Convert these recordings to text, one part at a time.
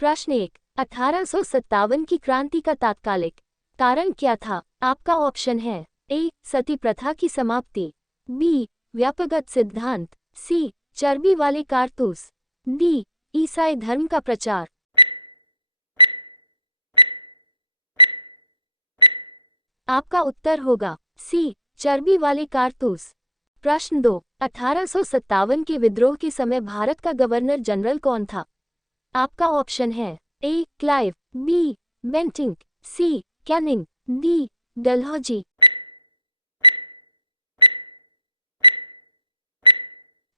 प्रश्न 1, 1857 की क्रांति का तात्कालिक कारण क्या था? आपका ऑप्शन है ए, सती प्रथा की समाप्ति, बी, व्यापकगत सिद्धांत, सी, चर्बी वाले कारतूस, डी, ईसाई धर्म का प्रचार। आपका उत्तर होगा सी, चर्बी वाले कारतूस। प्रश्न 2, 1857 के विद्रोह के समय भारत का गवर्नर जनरल कौन था? आपका ऑप्शन है ए, क्लाइव, बी, बेंटिंक, सी, कैनिंग, डी, डलहौजी।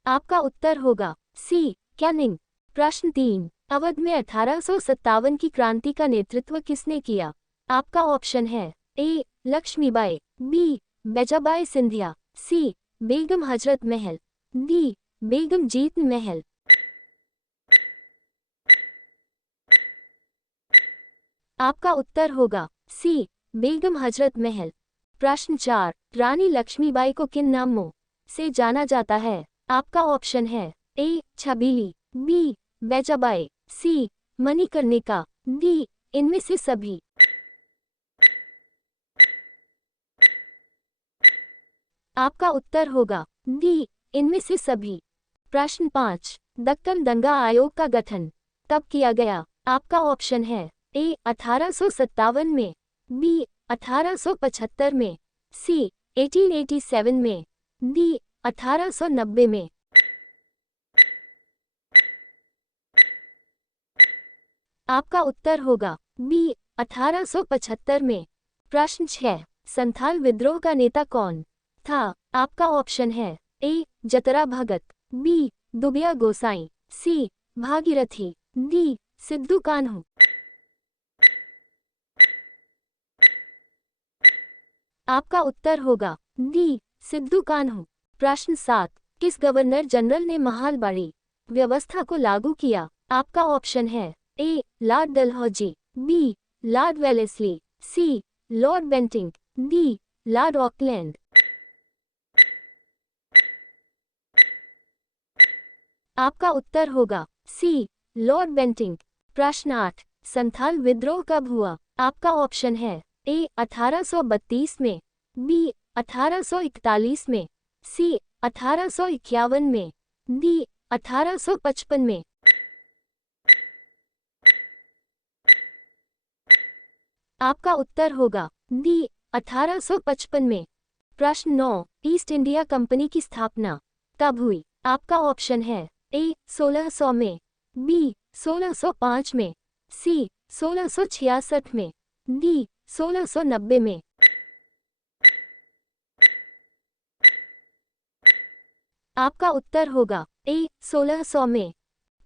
आपका उत्तर होगा सी, कैनिंग। प्रश्न 3, अवध में 1857 की क्रांति का नेतृत्व किसने किया? आपका ऑप्शन है ए, लक्ष्मीबाई, बी, बेजाबाई सिंधिया, सी, बेगम हजरत महल, डी, बेगम जीत महल। आपका उत्तर होगा सी, बेगम हजरत महल। प्रश्न 4, रानी लक्ष्मीबाई को किन नामों से जाना जाता है? आपका ऑप्शन है ए, छबीली, बी, बेजाबाई, सी, मणिकर्णिका, डी, इनमें से सभी। आपका उत्तर होगा डी, इनमें से सभी। प्रश्न 5, दक्कन दंगा आयोग का गठन कब किया गया? आपका ऑप्शन है ए, 1857 में, बी, 1875 में, सी, 1887 में, डी, 1890 में। आपका उत्तर होगा बी, 1875 में। प्रश्न 6, संथाल विद्रोह का नेता कौन था? आपका ऑप्शन है ए, जतरा भगत, बी, दुबिया गोसाई, सी, भागीरथी, डी, सिद्धू कान्हू। आपका उत्तर होगा डी, सिद्धू कान्हू। प्रश्न 7, किस गवर्नर जनरल ने महालबाड़ी व्यवस्था को लागू किया? आपका ऑप्शन है A, Lord Dalhousie, B, Lord Wellesley, C, Lord Bentinck, D, Lord Auckland. आपका उत्तर होगा सी, लॉर्ड बेंटिंक। प्रश्न 8, संथाल विद्रोह कब हुआ? आपका ऑप्शन है ए, 1832 में, बी, 1841 में, सी, 1851 में, डी, 1855 में। आपका उत्तर होगा डी, 1855 में। प्रश्न 9, ईस्ट इंडिया कंपनी की स्थापना कब हुई? आपका ऑप्शन है ए, 1600 में, बी, 1605 में, सी, 1666 में, डी, 1690 में। आपका उत्तर होगा ए, 1600 में।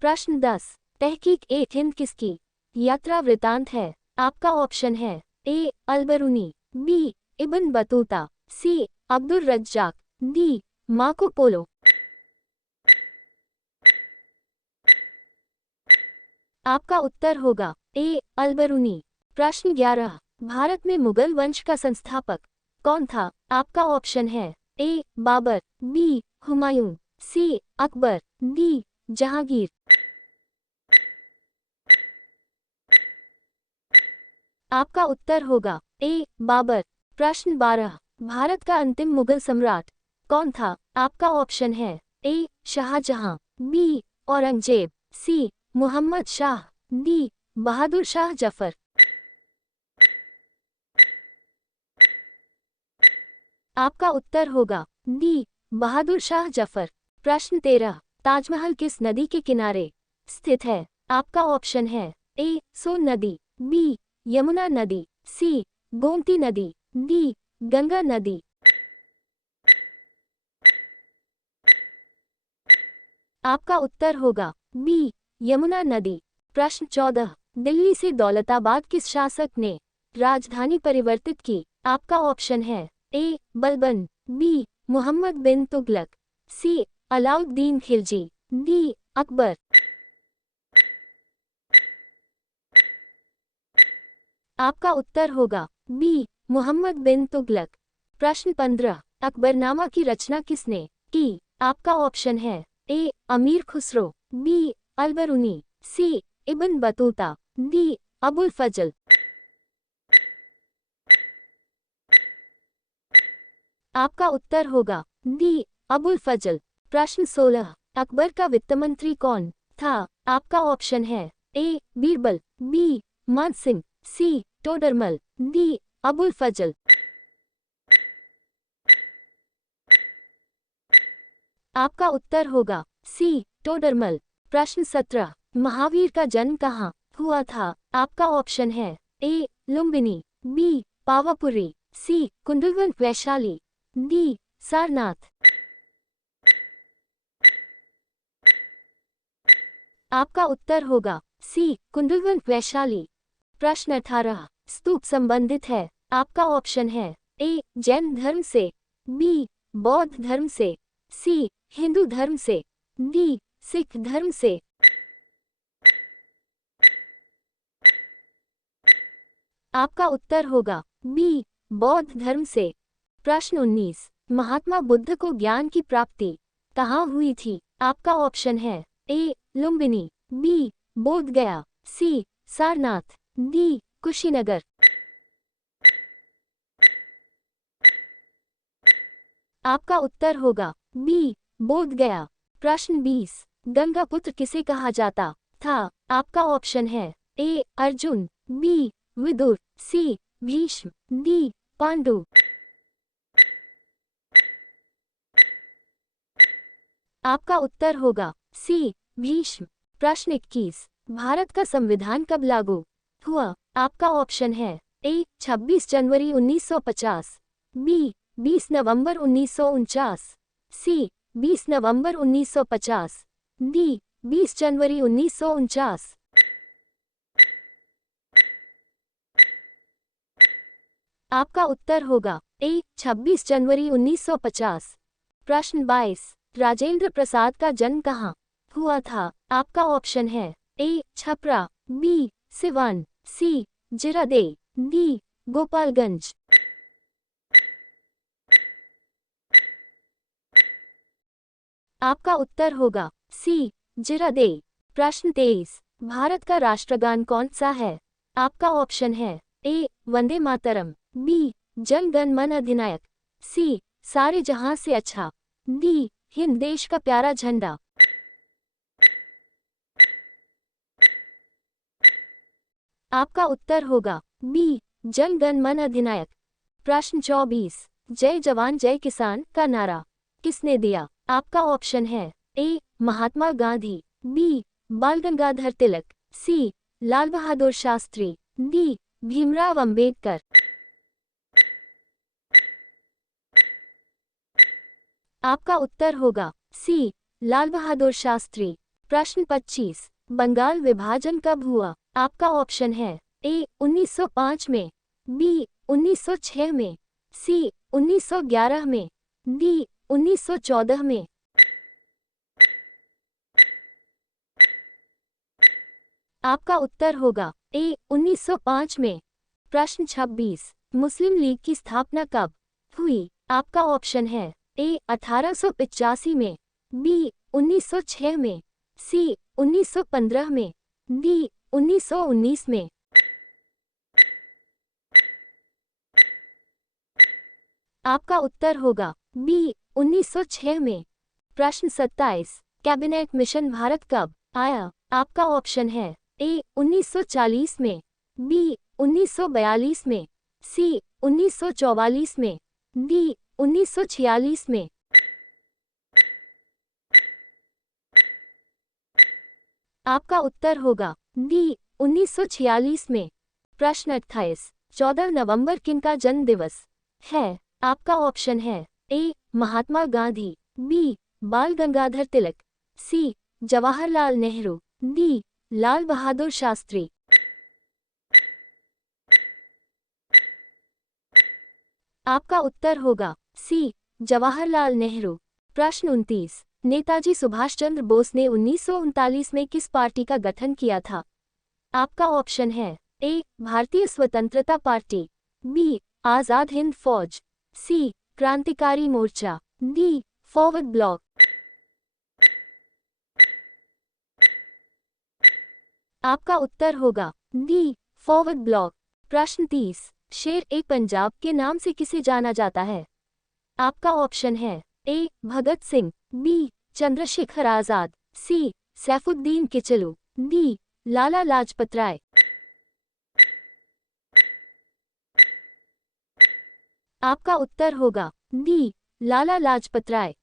प्रश्न 10, तहकीक ए हिंद किसकी यात्रा वृतांत है? आपका ऑप्शन है A, Alberuni, B, Ibn Battuta, C, Abdul Razzaq, D, Marco Polo. आपका उत्तर होगा ए, अलबरूनी। प्रश्न 11, भारत में मुगल वंश का संस्थापक कौन था? आपका ऑप्शन है ए, बाबर, बी, हुमायूं, सी, अकबर, डी, जहांगीर। आपका उत्तर होगा ए, बाबर। प्रश्न 12, भारत का अंतिम मुगल सम्राट कौन था? आपका ऑप्शन है ए, शाहजहां, बी, औरंगजेब, सी, मुहम्मद शाह, डी, बहादुर शाह जफर। आपका उत्तर होगा डी, बहादुर शाह जफर। प्रश्न 13, ताजमहल किस नदी के किनारे स्थित है? आपका ऑप्शन है ए, सोन नदी, बी, यमुना नदी, सी, गोमती नदी, डी, गंगा नदी। आपका उत्तर होगा बी, यमुना नदी। प्रश्न 14, दिल्ली से दौलताबाद किस शासक ने राजधानी परिवर्तित की? आपका ऑप्शन है ए, बलबन, बी, मुहम्मद बिन तुगलक, सी, अलाउद्दीन खिलजी, डी, अकबर। आपका उत्तर होगा बी, मुहम्मद बिन तुगलक। प्रश्न 15, अकबरनामा की रचना किसने की? आपका ऑप्शन है ए, अमीर खुसरो, बी, अलबरूनी, सी, इब्न बतूता, डी अबुल फजल। आपका उत्तर होगा डी अबुल फजल। प्रश्न 16, अकबर का वित्त मंत्री कौन था? आपका ऑप्शन है ए बीरबल, बी मान सिंह, सी टोडरमल, डी अबुल फजल। आपका उत्तर होगा सी टोडरमल। प्रश्न 17, महावीर का जन्म कहाँ हुआ था? आपका ऑप्शन है ए लुम्बिनी, बी पावापुरी, सी कुंडलवंत वैशाली, डी सारनाथ। आपका उत्तर होगा सी कुंडलवंत वैशाली। प्रश्न 18, स्तूप संबंधित है। आपका ऑप्शन है ए जैन धर्म से, बी बौद्ध धर्म से, सी हिंदू धर्म से, डी सिख धर्म से। आपका उत्तर होगा बी बौद्ध धर्म से। प्रश्न 19, महात्मा बुद्ध को ज्ञान की प्राप्ति कहाँ हुई थी? आपका ऑप्शन है ए लुम्बिनी, बी बोध गया, सी सारनाथ, डी कुशीनगर। आपका उत्तर होगा बी बोध गया। प्रश्न 20, गंगा पुत्र किसे कहा जाता था? आपका ऑप्शन है ए अर्जुन, बी विदुर, सी भीष्म, डी पांडु। आपका उत्तर होगा सी भीष्म। प्रश्न 21, भारत का संविधान कब लागू हुआ? आपका ऑप्शन है ए 26 जनवरी 1950, बी 20 नवंबर 1949, सी 20 नवंबर 1950, डी 20 जनवरी 1949। आपका उत्तर होगा ए 26 जनवरी 1950। प्रश्न 22, राजेंद्र प्रसाद का जन्म कहाँ हुआ था? आपका ऑप्शन है ए छपरा, बी सिवान, सी जिरादेई, डी गोपालगंज। आपका उत्तर होगा सी जिरादेई। प्रश्न 23, भारत का राष्ट्रगान कौन सा है? आपका ऑप्शन है ए वंदे मातरम, बी जन गण मन अधिनायक, सी सारे जहां से अच्छा, डी हिंद देश का प्यारा झंडा। आपका उत्तर होगा बी जन गण मन अधिनायक। प्रश्न 24, जय जवान जय किसान का नारा किसने दिया? आपका ऑप्शन है ए महात्मा गांधी, बी बाल गंगाधर तिलक, सी लाल बहादुर शास्त्री, डी भीमराव अंबेडकर। आपका उत्तर होगा सी लाल बहादुर शास्त्री। प्रश्न 25, बंगाल विभाजन कब हुआ? आपका ऑप्शन है ए 1905 में, बी 1906 में, सी 1911 में, डी 1914 में। आपका उत्तर होगा ए 1905 में। प्रश्न 26, मुस्लिम लीग की स्थापना कब हुई? आपका ऑप्शन है ए 1885 में, बी 1906 में, सी 1915 में, डी 1919 में। आपका उत्तर होगा बी 1906 में। प्रश्न 27, कैबिनेट मिशन भारत कब आया? आपका ऑप्शन है ए 1940 में, बी 1942 में, सी 1944 में, डी 1946 में। आपका उत्तर होगा डी 1946 में। प्रश्न 28, 14 नवंबर किनका जन्म दिवस है? आपका ऑप्शन है ए महात्मा गांधी, बी बाल गंगाधर तिलक, सी जवाहरलाल नेहरू, डी लाल बहादुर शास्त्री। आपका उत्तर होगा सी जवाहरलाल नेहरू। प्रश्न 29, नेताजी सुभाष चंद्र बोस ने 1939 में किस पार्टी का गठन किया था? आपका ऑप्शन है ए भारतीय स्वतंत्रता पार्टी, बी आजाद हिंद फौज, सी क्रांतिकारी मोर्चा, डी फॉरवर्ड ब्लॉक। आपका उत्तर होगा डी फॉरवर्ड ब्लॉक। प्रश्न 30। शेर ए पंजाब के नाम से किसे जाना जाता है? आपका ऑप्शन है ए भगत सिंह, बी चंद्रशेखर आजाद, सी सैफुद्दीन किचलू, डी लाला लाजपत राय। आपका उत्तर होगा डी लाला लाजपत राय।